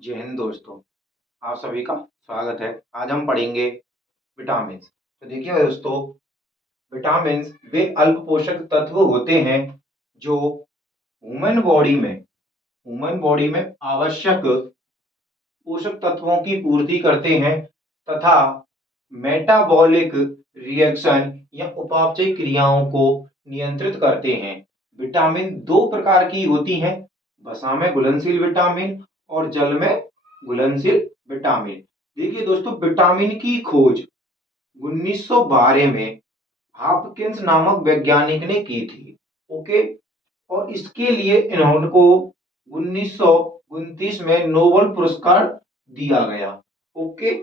जय हिंद दोस्तों। आप सभी का स्वागत है। आज हम पढ़ेंगे विटामिन। तो देखिए दोस्तों, विटामिन वे अल्प पोषक तत्व होते हैं जो ह्यूमन बॉडी में आवश्यक पोषक तत्वों की पूर्ति करते हैं तथा मेटाबॉलिक रिएक्शन या उपापचय क्रियाओं को नियंत्रित करते हैं। विटामिन दो प्रकार की होती हैं, वसा में घुलनशील विटामिन और जल में घुलनशील विटामिन। देखिए दोस्तों, विटामिन की खोज 1912 में हॉपकिंस नामक वैज्ञानिक ने की थी। ओके, और इसके लिए इनको 1929 में नोबेल पुरस्कार दिया गया। ओके,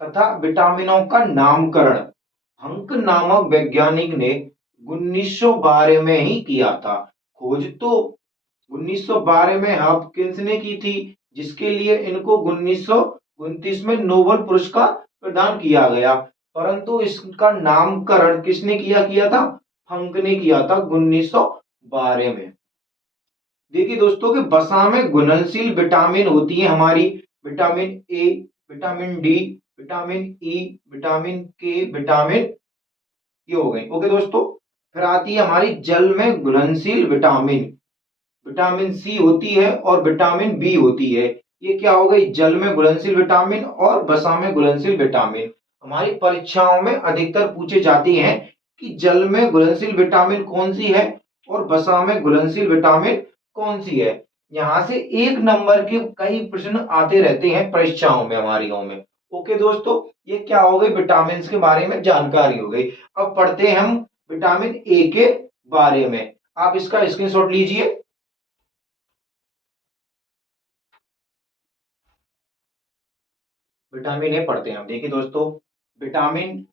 तथा विटामिनों का नामकरण हंक नामक वैज्ञानिक ने 1912 में ही किया था। खोज तो 1912 में हॉपकिंस ने की थी, जिसके लिए इनको 1929 में नोबेल पुरस्कार प्रदान किया गया, परंतु इसका नामकरण किसने किया था? हंक ने किया था 1912 में। देखिए दोस्तों कि वसा में घुलनशील विटामिन होती है हमारी vitamin A, vitamin D, vitamin E, vitamin के, विटामिन ये हो गए। ओके दोस्तों, फिर आती है हमारी जल में घुलनशील विटामिन। विटामिन सी होती है और विटामिन बी होती है। ये क्या हो गई? जल में घुलनशील विटामिन और वसा में घुलनशील विटामिन। हमारी परीक्षाओं में अधिकतर पूछे जाती हैं कि जल में घुलनशील विटामिन कौन सी है और वसा में घुलनशील विटामिन कौन सी है। यहाँ से एक नंबर के कई प्रश्न आते रहते हैं परीक्षाओं में हमारी में। ओके दोस्तों, ये क्या हो गई? विटामिन के बारे में जानकारी हो गई। अब पढ़ते हैं हम विटामिन ए के बारे में। आप इसका स्क्रीनशॉट लीजिए। विटामिन ए पढ़ते हैं हम। देखिए दोस्तों, विटामिन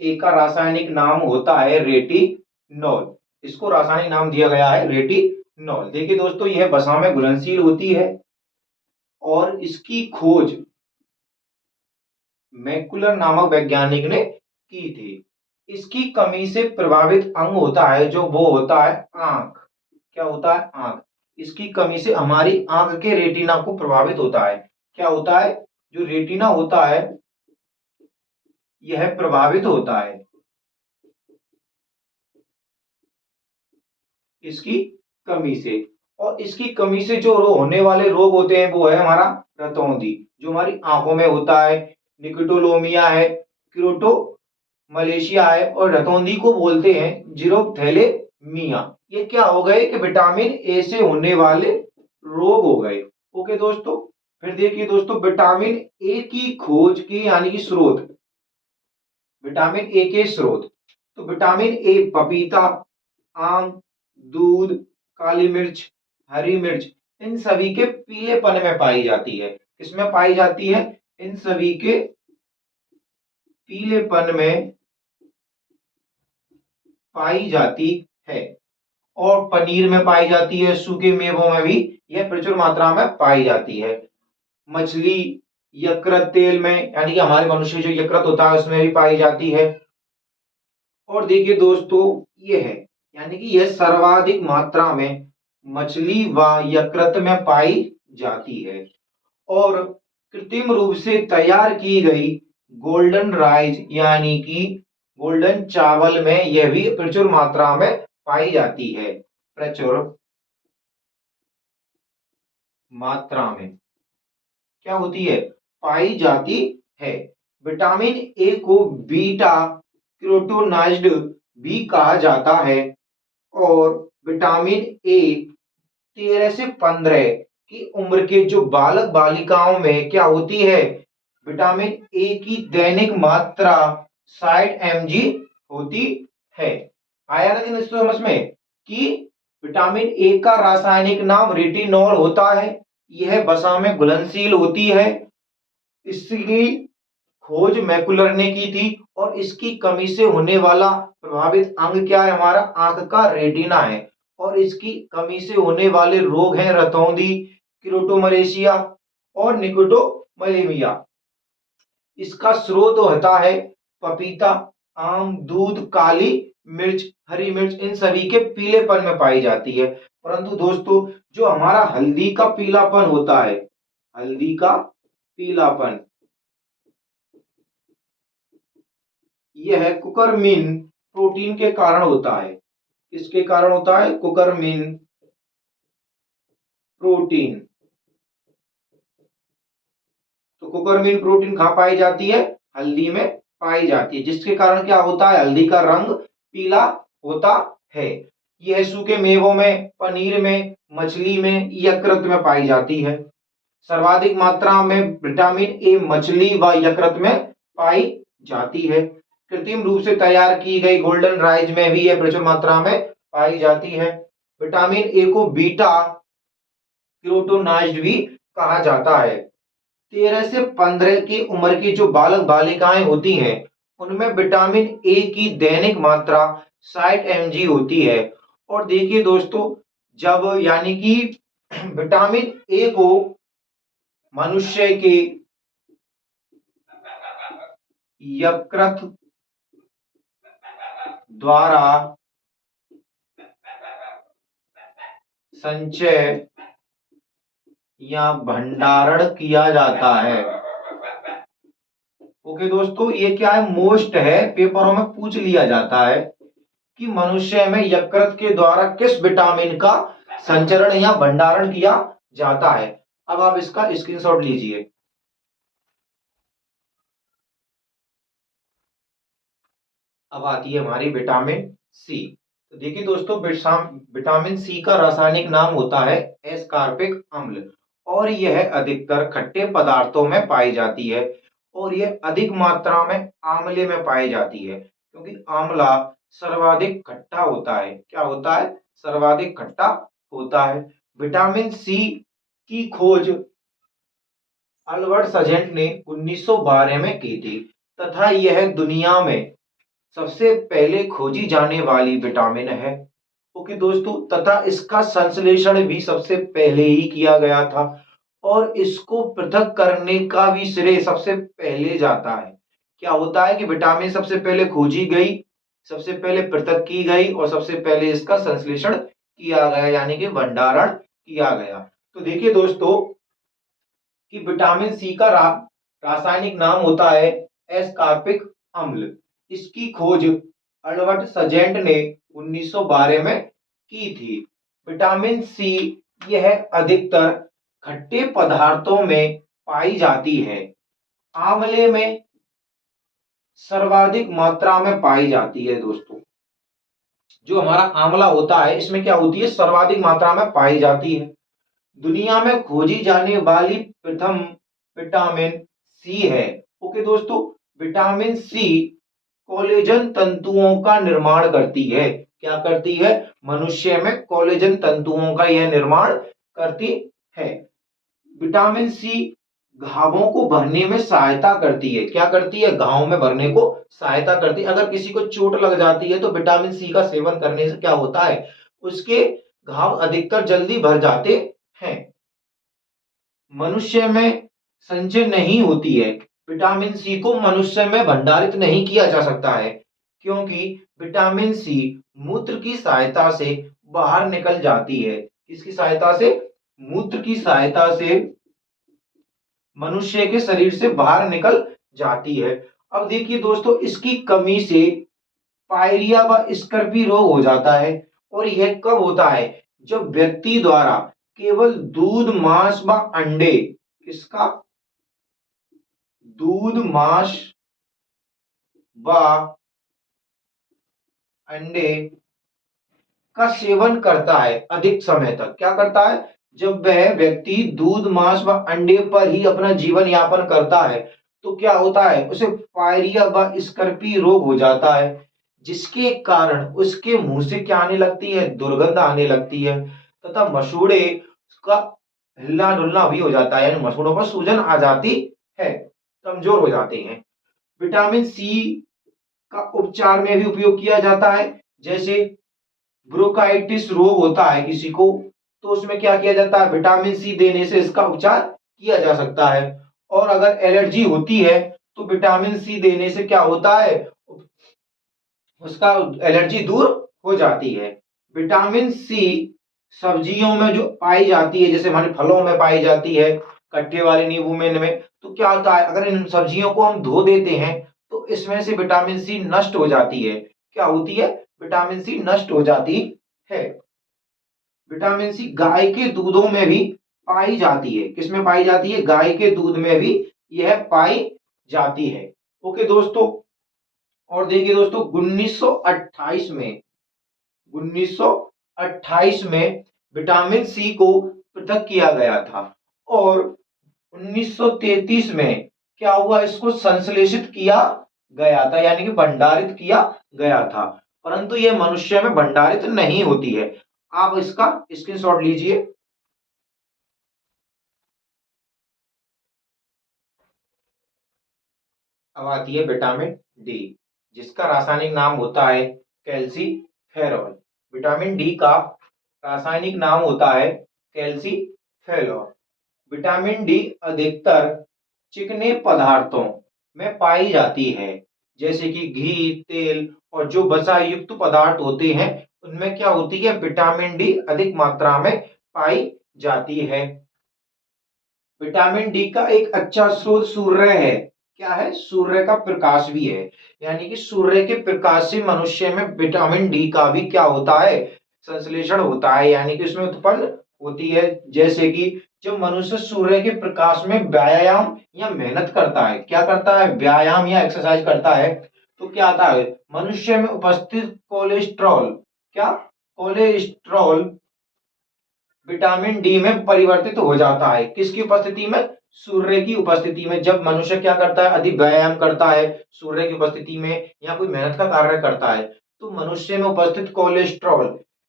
ए का रासायनिक नाम होता है रेटिनॉल। इसको रासायनिक नाम दिया गया है रेटिनॉल। देखिए दोस्तों, यह वसा में घुलनशील होती है और इसकी खोज मैकुलर नामक वैज्ञानिक ने की थी। इसकी कमी से प्रभावित अंग होता है जो वो होता है आंख। क्या होता है? आंख। इसकी कमी से हमारी आंख के रेटिना को प्रभावित होता है। क्या होता है? जो रेटिना होता है यह प्रभावित होता है इसकी कमी से। और इसकी कमी से जो होने वाले रोग होते हैं वो है हमारा रतौंधी, जो हमारी आंखों में होता है। निकोटोलोमिया है, क्रोटो मलेशिया है और रतौंधी को बोलते हैं जीरोथैलेमिया। ये क्या हो गए कि विटामिन ए से होने वाले रोग हो गए। ओके दोस्तों, फिर देखिए दोस्तों, विटामिन ए की खोज की यानी कि स्रोत। विटामिन ए के स्रोत, तो विटामिन ए पपीता, आम, दूध, काली मिर्च, हरी मिर्च, इन सभी के पीलेपन में पाई जाती है। किसमें पाई जाती है? इन सभी के पीलेपन में पाई जाती है। और पनीर में पाई जाती है, सूखे मेवों में भी यह प्रचुर मात्रा में पाई जाती है। मछली, यकृत तेल में यानी कि हमारे मनुष्य जो यकृत होता है उसमें भी पाई जाती है। और देखिए दोस्तों, ये है यानी कि यह सर्वाधिक मात्रा में मछली व यकृत में पाई जाती है। और कृत्रिम रूप से तैयार की गई गोल्डन राइस यानी कि गोल्डन चावल में यह भी प्रचुर मात्रा में पाई जाती है। प्रचुर मात्रा में क्या होती है? पाई जाती है। विटामिन ए को बीटा कैरोटीनॉइड भी कहा जाता है। और विटामिन ए 13 से 15 की उम्र के जो बालक बालिकाओं में क्या होती है? विटामिन ए की दैनिक मात्रा 60 mg होती है। आया लेकिन इसको समझ में कि विटामिन ए का रासायनिक नाम रेटिनॉल होता है। यह वसा में घुलनशील होती है। इसकी खोज मैकुलर ने की थी और इसकी कमी से होने वाला प्रभावित अंग क्या है? हमारा आंख का रेटिना है। और इसकी कमी से होने वाले रोग हैं रतौंधी, क्रोटोमलेशिया और निकोटोमलेमिया। इसका स्रोत होता है पपीता, आम, दूध, काली मिर्च, हरी मिर्च, इन सभी के पीलेपन में पाई जाती है। परंतु दोस्तों, जो हमारा हल्दी का पीलापन होता है हल्दी का पीलापन, यह कुकरमिन प्रोटीन के कारण होता है। किसके कारण होता है? कुकरमिन प्रोटीन। तो कुकरमिन प्रोटीन कहाँ पाई जाती है? हल्दी में पाई जाती है, जिसके कारण क्या होता है? हल्दी का रंग पीला होता है। यह सूखे मेवों में, पनीर में, मछली में, यकृत में पाई जाती है। सर्वाधिक मात्रा में विटामिन ए मछली व यकृत में पाई जाती है। कृत्रिम रूप से तैयार की गई गोल्डन राइस में भी यह प्रचुर मात्रा में पाई जाती है। विटामिन ए को बीटा कैरोटीनॉइड भी कहा जाता है। 13 से 15 की उम्र की जो बालक बालिकाएं होती हैं, उनमें विटामिन ए की दैनिक मात्रा 60 mg होती है। और देखिए दोस्तों, जब यानी कि विटामिन ए को मनुष्य के यकृत द्वारा संचय या भंडारण किया जाता है। ओके दोस्तों, ये क्या है? मोस्ट है, पेपरों में पूछ लिया जाता है कि मनुष्य में यकृत के द्वारा किस विटामिन का संचरण या भंडारण किया जाता है। अब आप इसका स्क्रीनशॉट लीजिए। अब आती है हमारी विटामिन सी। तो देखिए दोस्तों, विटामिन सी का रासायनिक नाम होता है एस्कॉर्बिक अम्ल, और यह अधिकतर खट्टे पदार्थों में पाई जाती है, और यह अधिक मात्रा में आंवले में पाई जाती है, क्योंकि आंवला सर्वाधिक खट्टा होता है। क्या होता है? सर्वाधिक खट्टा होता है। विटामिन सी की खोज अल्बर्ट सजेंट ने 1912 में की थी, तथा यह दुनिया में सबसे पहले खोजी जाने वाली विटामिन है। ओके दोस्तों, तथा इसका संश्लेषण भी सबसे पहले ही किया गया था, और इसको पृथक करने का भी श्रेय सबसे पहले जाता है। क्या होता है कि विटामिन सबसे पहले खोजी गई, सबसे पहले पृथक की गई, और सबसे पहले इसका संश्लेषण किया गया, यानी कि भंडारण किया गया। तो देखिए दोस्तों कि विटामिन सी का रासायनिक नाम होता है एस्कॉर्बिक अम्ल। इसकी खोज अल्बर्ट सजेंट ने 1912 में की थी। विटामिन सी यह अधिकतर खट्टे पदार्थों में पाई जाती है। आंवले में सर्वाधिक मात्रा में पाई जाती है दोस्तों। जो हमारा आंवला होता है, इसमें क्या होती है? सर्वाधिक मात्रा में पाई जाती है। दुनिया में खोजी जाने वाली प्रथम विटामिन सी है। ओके दोस्तों, विटामिन सी कोलेजन तंतुओं का निर्माण करती है। क्या करती है? मनुष्य में कोलेजन तंतुओं का यह निर्माण करती है। विटामिन सी घावों को भरने में सहायता करती है। क्या करती है? घाव में भरने को सहायता करती है। अगर किसी को चोट लग जाती है तो विटामिन सी का सेवन करने से क्या होता है? उसके घाव अधिकतर जल्दी भर जाते हैं। मनुष्य में संचय नहीं होती है। विटामिन सी को मनुष्य में भंडारित नहीं किया जा सकता है, क्योंकि विटामिन सी मूत्र की सहायता से बाहर निकल जाती है। किसकी सहायता से? मूत्र की सहायता से मनुष्य के शरीर से बाहर निकल जाती है। अब देखिए दोस्तों, इसकी कमी से पायरिया व स्कर्वी रोग हो जाता है। और यह कब होता है? जब व्यक्ति द्वारा केवल दूध, मांस व अंडे, किसका? दूध, मांस व अंडे का सेवन करता है अधिक समय तक। क्या करता है? जब वह व्यक्ति दूध, मांस व अंडे पर ही अपना जीवन यापन करता है, तो क्या होता है? उसे पायरिया व स्कर्वी रोग हो जाता है, जिसके कारण उसके मुंह से क्या आने लगती है? दुर्गंध आने लगती है, तथा मसूड़े का हिलना डुलना भी हो जाता है, यानी मसूड़ों पर सूजन आ जाती है, कमजोर हो जाते हैं। विटामिन सी का उपचार में भी उपयोग किया जाता है। जैसे ब्रोंकाइटिस रोग होता है किसी को, तो उसमें क्या किया जाता है? विटामिन सी देने से इसका उपचार किया जा सकता है। और अगर एलर्जी होती है तो विटामिन सी देने से क्या होता है? उसका एलर्जी दूर हो जाती है। विटामिन सी सब्जियों में जो पाई जाती है, जैसे हमारे फलों में पाई जाती है, कट्टे वाले नींबू में तो क्या होता है, अगर इन सब्जियों को हम धो देते हैं तो इसमें से विटामिन सी नष्ट हो जाती है। क्या होती है? विटामिन सी नष्ट हो जाती है। विटामिन सी गाय के दूधों में भी पाई जाती है। किसमें पाई जाती है? गाय के दूध में भी यह पाई जाती है। ओके दोस्तों, और देखिए दोस्तों 1928 में 1928 में विटामिन सी को पृथक किया गया था और 1933 में क्या हुआ, इसको संश्लेषित किया गया था, यानी कि भंडारित किया गया था, परंतु यह मनुष्य में भंडारित नहीं होती है। आप इसका स्क्रीनशॉट लीजिए। अब आती है विटामिन डी, जिसका रासायनिक नाम होता है कैल्सीफेरॉल। विटामिन डी का रासायनिक नाम होता है कैल्सीफेरॉल। विटामिन डी अधिकतर चिकने पदार्थों में पाई जाती है, जैसे कि घी, तेल और जो वसा युक्त पदार्थ होते हैं उनमें क्या होती है, विटामिन डी अधिक मात्रा में पाई जाती है। विटामिन डी का एक अच्छा स्रोत सूर्य है। क्या है? सूर्य का प्रकाश भी है, यानी कि सूर्य के प्रकाश से मनुष्य में विटामिन डी का भी क्या होता है, संश्लेषण होता है, यानी कि उसमें उत्पन्न होती है। जैसे कि जब मनुष्य सूर्य के प्रकाश में व्यायाम या मेहनत करता है, क्या करता है, व्यायाम या एक्सरसाइज करता है, तो क्या आता है, मनुष्य में उपस्थित कोलेस्ट्रॉल, क्या, कोलेस्ट्रॉल विटामिन डी में परिवर्तित हो जाता है। किसकी उपस्थिति में? सूर्य की उपस्थिति में। जब मनुष्य क्या करता है, अधिक व्यायाम करता है सूर्य की उपस्थिति में या कोई मेहनत का कार्य करता है, तो मनुष्य में उपस्थित कोलेस्ट्रॉल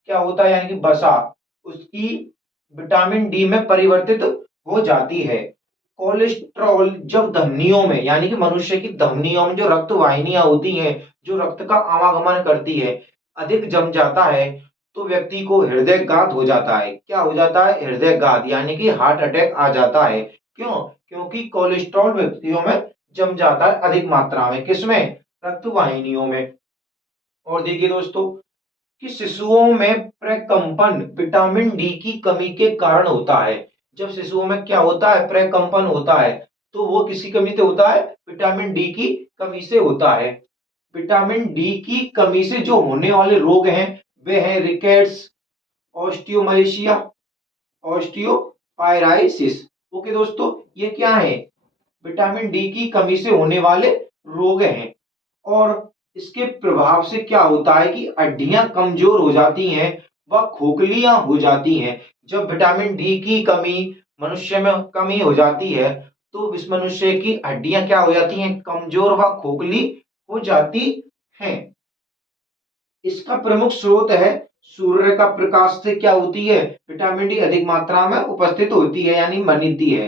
क्या होता है, यानी कि वसा, उसकी विटामिन डी में परिवर्तित हो जाती है। कोलेस्ट्रॉल जब धमनियों में, यानी कि मनुष्य की धमनियों में जो रक्त वाहिनियां होती हैं, जो रक्त का आवागमन करती है, अधिक जम जाता है तो व्यक्ति को हृदयघात हो जाता है। क्या हो जाता है? हृदयघात, यानी कि हार्ट अटैक आ जाता है। क्यों? क्योंकि कोलेस्ट्रॉल व्यक्तियों में जम जाता है अधिक मात्रा में। किसमें? रक्त वाहिनियों में। और देखिए दोस्तों कि शिशुओं में प्रकंपन विटामिन डी की कमी के कारण होता है। जब शिशुओं में क्या होता है, प्रकंपन होता है, तो वो किसी कमी से होता है, विटामिन डी की कमी से होता है। विटामिन डी की कमी से जो होने वाले रोग हैं वे हैं रिकेट्स, ऑस्टियोमलेशिया, ऑस्टियोपाइराइसिस। ओके दोस्तों, ये क्या है, विटामिन डी की कमी से होने वाले रोग हैं। और इसके प्रभाव से क्या होता है कि हड्डियां कमजोर हो जाती हैं व खोखलियां हो जाती हैं। जब विटामिन डी की कमी मनुष्य में कमी हो जाती है तो इस मनुष्य की हड्डियां क्या हो जाती हैं, कमजोर व खोखली हो जाती हैं। इसका प्रमुख स्रोत है सूर्य का प्रकाश से क्या होती है, विटामिन डी अधिक मात्रा में उपस्थित होती है, यानी बनती है।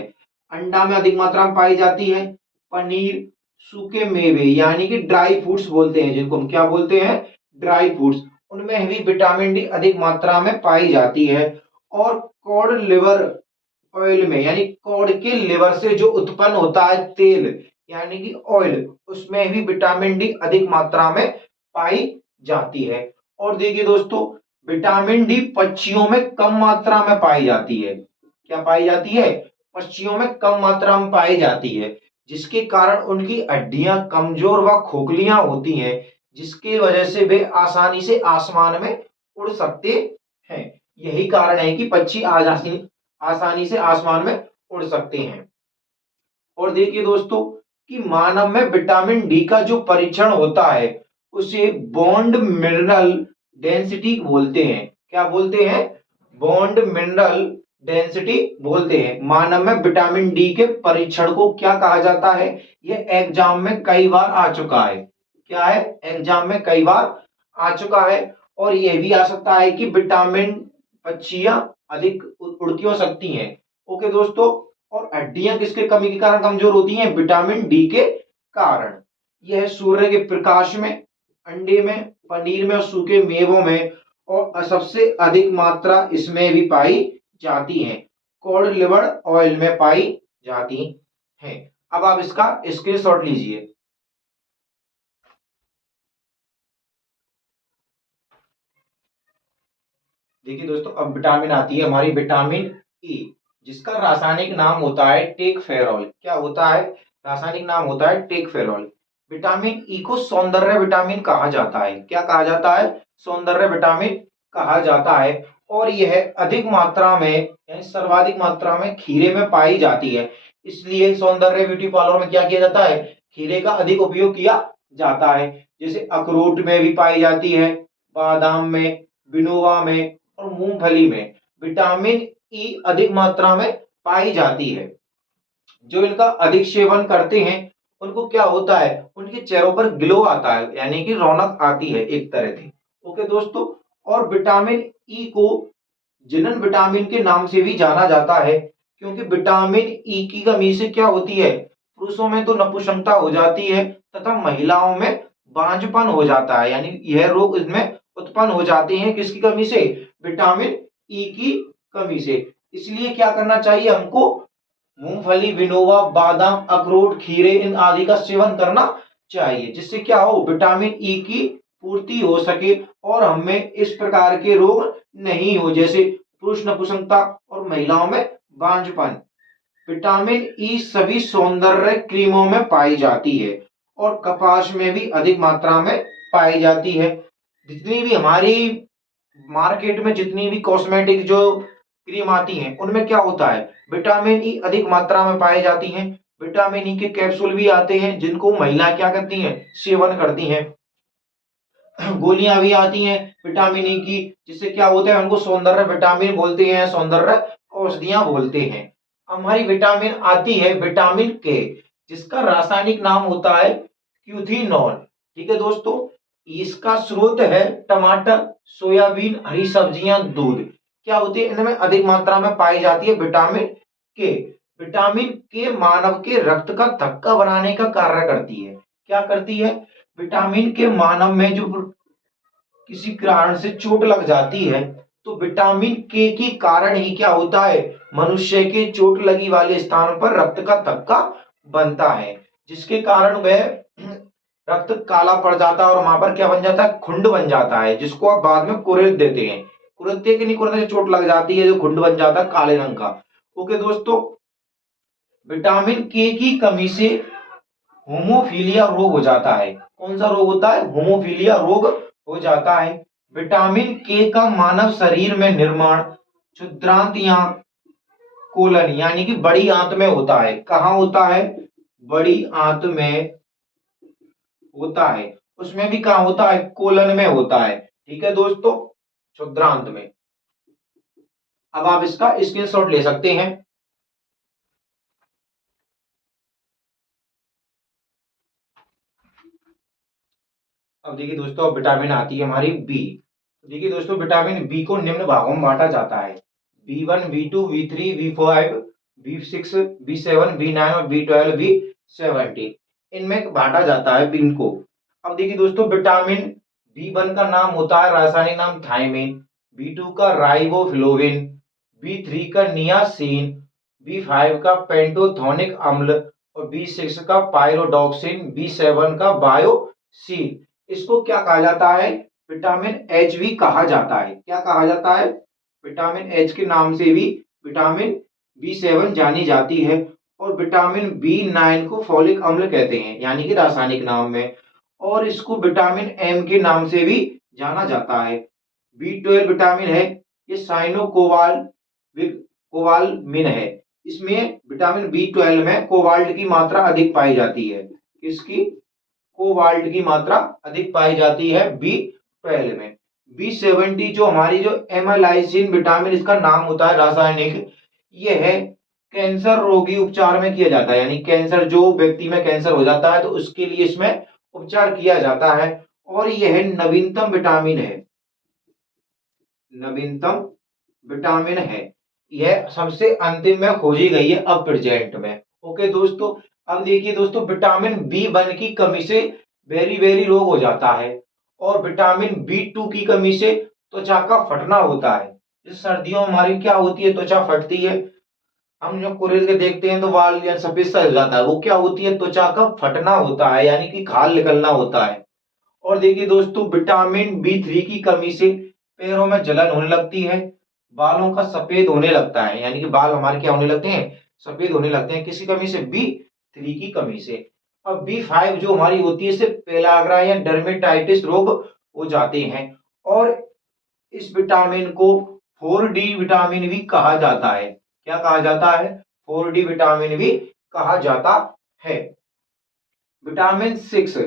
अंडा में अधिक मात्रा में पाई जाती है। पनीर, सूखे मेवे यानी कि ड्राई फ्रूट्स बोलते हैं, जिनको हम क्या बोलते हैं, ड्राई फ्रूट्स, उनमें भी विटामिन डी अधिक मात्रा में पाई जाती है। और कॉड लिवर ऑयल में, यानी कॉड के लिवर से जो उत्पन्न होता है तेल, यानी कि ऑयल, उसमें भी विटामिन डी अधिक मात्रा में पाई जाती है। और देखिए दोस्तों, विटामिन डी पक्षियों में कम मात्रा में पाई जाती है। क्या पाई जाती है? पक्षियों में कम मात्रा में पाई जाती है, जिसके कारण उनकी हड्डियां कमजोर व खोखलियां होती हैं, जिसकी वजह से वे आसानी से आसमान में उड़ सकते हैं। यही कारण है कि पक्षी आसानी से आसमान में उड़ सकते हैं। और देखिए दोस्तों कि मानव में विटामिन डी का जो परीक्षण होता है उसे बॉन्ड मिनरल डेंसिटी बोलते हैं। क्या बोलते हैं? बॉन्ड मिनरल डेंसिटी बोलते हैं। मानव में विटामिन डी के परीक्षण को क्या कहा जाता है? यह एग्जाम में कई बार आ चुका है। क्या है? एग्जाम में कई बार आ चुका है। और यह भी आ सकता है कि विटामिन पक्षियां अधिक उड़ती हो सकती हैं। ओके दोस्तों, और हड्डियां किसके कमी के कारण कमजोर होती हैं? विटामिन डी के कारण। यह सूर्य के प्रकाश में, अंडे में, पनीर में और सूखे मेवों में, और सबसे अधिक मात्रा इसमें भी पाई जाती है, कॉड लिवर ऑयल में पाई जाती है। अब आप इसका स्क्रीनशॉट लीजिए। देखिए दोस्तों, अब विटामिन आती है हमारी विटामिन ए, जिसका रासायनिक नाम होता है टेकफेरॉल। क्या होता है? रासायनिक नाम होता है टेकफेरॉल। विटामिन ई को सौंदर्य विटामिन कहा जाता है। क्या कहा जाता है? सौंदर्य विटामिन कहा जाता है। और यह अधिक मात्रा में यानी सर्वाधिक मात्रा में खीरे में पाई जाती है। इसलिए सौंदर्य ब्यूटी पार्लर में क्या किया जाता है? खीरे का अधिक उपयोग किया जाता है। जैसे अखरोट में भी पाई जाती है, बादाम में, बिनोवा में और मूंगफली में विटामिन ई अधिक मात्रा में पाई जाती है। जो इनका अधिक सेवन करते हैं उनको क्या होता है? उनके चेहरों पर ग्लो आता है, यानी कि रौनक आती है एक तरह की। ओके दोस्तों, और विटामिन ई को जिनन विटामिन के नाम से भी जाना जाता है, क्योंकि विटामिन ई की कमी से क्या होती है? पुरुषों में तो नपुंसकता हो जाती है तथा महिलाओं में बांझपन हो जाता है, यानी यह रोग इसमें उत्पन्न हो जाते हैं। किसकी कमी से? विटामिन ई की कमी से। इसलिए क्या करना चाहिए हमको? मूंगफली, विनोवा, बादाम, अखरोट, खीरे इन आदि का सेवन करना चाहिए, जिससे क्या हो? विटामिन ई की पूर्ति हो सके और हमें इस प्रकार के रोग नहीं हो, जैसे पुरुष नपुंसकता और महिलाओं में बांझपन। विटामिन ई सभी सौंदर्य क्रीमों में पाई जाती है और कपास में भी अधिक मात्रा में पाई जाती है। जितनी भी हमारी मार्केट में जितनी भी कॉस्मेटिक जो क्रीम आती हैं उनमें क्या होता है? विटामिन ई अधिक मात्रा में पाई जाती हैं। विटामिन ई के कैप्सूल भी आते हैं जिनको महिलाएं क्या करती हैं? सेवन करती हैं। गोलियां भी आती हैं विटामिन ई की, जिससे क्या होता है? उनको सौंदर्य विटामिन बोलते हैं, सौंदर्य औषधियां बोलते हैं। हमारी विटामिन आती है विटामिन के, जिसका रासायनिक नाम होता है क्यूथिनोल। ठीक है दोस्तों, इसका स्रोत है टमाटर, सोयाबीन, हरी सब्जियां, दूध। क्या होती है? इनमें अधिक मात्रा में पाई जाती है विटामिन के। विटामिन के मानव के रक्त का थक्का बनाने का कार्य करती है। क्या करती है? विटामिन के मानव में जो किसी कारण से चोट लग जाती है तो विटामिन के के कारण ही क्या होता है? मनुष्य के चोट लगी वाले स्थान पर रक्त का थक्का बनता है, जिसके कारण वह रक्त काला पड़ जाता है और वहां पर क्या बन जाता है? खुंड बन जाता है, जिसको आप बाद में कुरेद देते हैं। कुरेदते कि नहीं कुरेदते? चोट लग जाती है जो खुंड बन जाता है काले रंग का। ओके दोस्तों, विटामिन के की कमी से होमोफीलिया रोग हो जाता है। कौन सा रोग होता है? होमोफीलिया रोग हो जाता है। विटामिन के का मानव शरीर में निर्माण क्षुद्रांत या कोलन यानी कि बड़ी आंत में होता है। कहाँ होता है? बड़ी आंत में होता है। उसमें भी कहाँ होता है? कोलन में होता है। ठीक है दोस्तों, क्षुद्रांत में। अब आप इसका स्क्रीनशॉट ले सकते हैं। अब देखिए दोस्तों, अब विटामिन आती है हमारी बी। देखिए दोस्तों, विटामिन बी को निम्न भागों में बांटा जाता है: B1, B2, B3, B5, B6, B7, B9 और B12, B17। इनमें बांटा जाता है बिन को। अब देखिए दोस्तों, विटामिन B1 का नाम होता है रासायनिक नाम थायमिन, B2 का राइबोफ्लोविन, B3 का नियासिन, B5 का पेंटोथोनिक अम्ल और B6 का पायरोडॉक्सिन, B7 का बायोसिन। इसको क्या कहा जाता है? विटामिन एच भी कहा जाता है। क्या कहा जाता है? विटामिन एच के नाम से भी विटामिन B7 जानी जाती है। और विटामिन B9 को फोलिक अम्ल कहते हैं, यानी कि रासायनिक नाम में। और इसको विटामिन एम के नाम से भी जाना जाता है। B12 विटामिन है, ये साइनोकोबाल कोबालमिन है। इसमें विटामिन B12 में कोबाल्ट की मात्रा अधिक पाई जाती है। किसकी? कोबाल्ट की मात्रा अधिक पाई जाती है B12 में। B70 जो हमारी जो एमाइलाइसिन विटामिन इसका नाम होता है रासायनिक, ये है कैंसर रोगी उपचार में किया जाता है, यानी कैंसर जो व्यक्ति में कैंसर हो जाता है तो उसके लिए इसमें उपचार किया जाता है। और यह नवीनतम विटामिन है, नवीनतम विटामिन है। यह सबसे अंतिम में खोजी गई है अब प्रेजेंट में। ओके दोस्तों, अब देखिए दोस्तों, विटामिन B1 की कमी से वेरी वेरी रोग हो जाता है और विटामिन B2 की कमी से त्वचा का फटना होता है। इस सर्दियों में हमारी क्या होती है? त्वचा फटती है। हम जब कुरेद के देखते हैं तो बाल या सफेद सा हो जाता है, वो क्या होती है? त्वचा का फटना होता है, यानी कि खाल निकलना होता है। और देखिए दोस्तों, विटामिन B3 की कमी से पैरों में जलन होने लगती है, बालों का सफेद होने लगता है, यानी कि बाल हमारे क्या होने लगते हैं, सफेद होने लगते हैं। किसी कमी से, B3 की कमी से। अब B5 जो हमारी होती है, इससे पेलाग्रा या डर्मेटाइटिस रोग हो जाते हैं। और इस विटामिन को 4D विटामिन भी कहा जाता है। क्या कहा जाता है? 4D विटामिन भी कहा जाता है। विटामिन 6,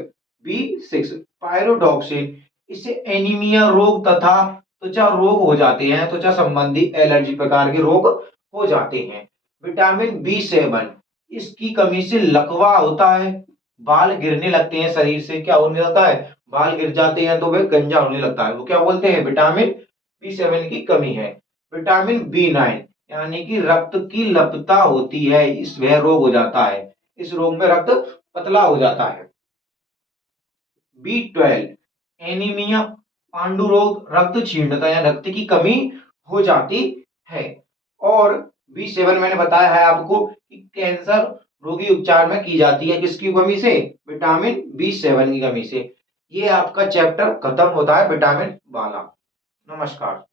B6 पायरोडॉक्सिन, इससे एनीमिया रोग तथा त्वचा रोग हो जाते हैं, त्वचा संबंधी एलर्जी प्रकार के रोग हो जाते हैं। विटामिन B7, इसकी कमी से लकवा होता है, बाल गिरने लगते हैं शरीर से। क्या होने लगता है? बाल गिर जाते हैं तो वह गंजा होने लगता है, वो क्या बोलते हैं? विटामिन B7 की कमी है। विटामिन B9, यानी कि रक्त की लपता होती है, इस वह रोग हो जाता है, इस रोग में रक्त पतला हो जाता है। B12 एनीमिया, पांडु रोग, रक्त क्षीणता या रक्त की कमी हो जाती है। और B7 मैंने बताया है आपको कि कैंसर रोगी उपचार में की जाती है, किसकी कमी से? विटामिन B7 की कमी से। ये आपका चैप्टर खत्म होता है विटामिन वाला। नमस्कार।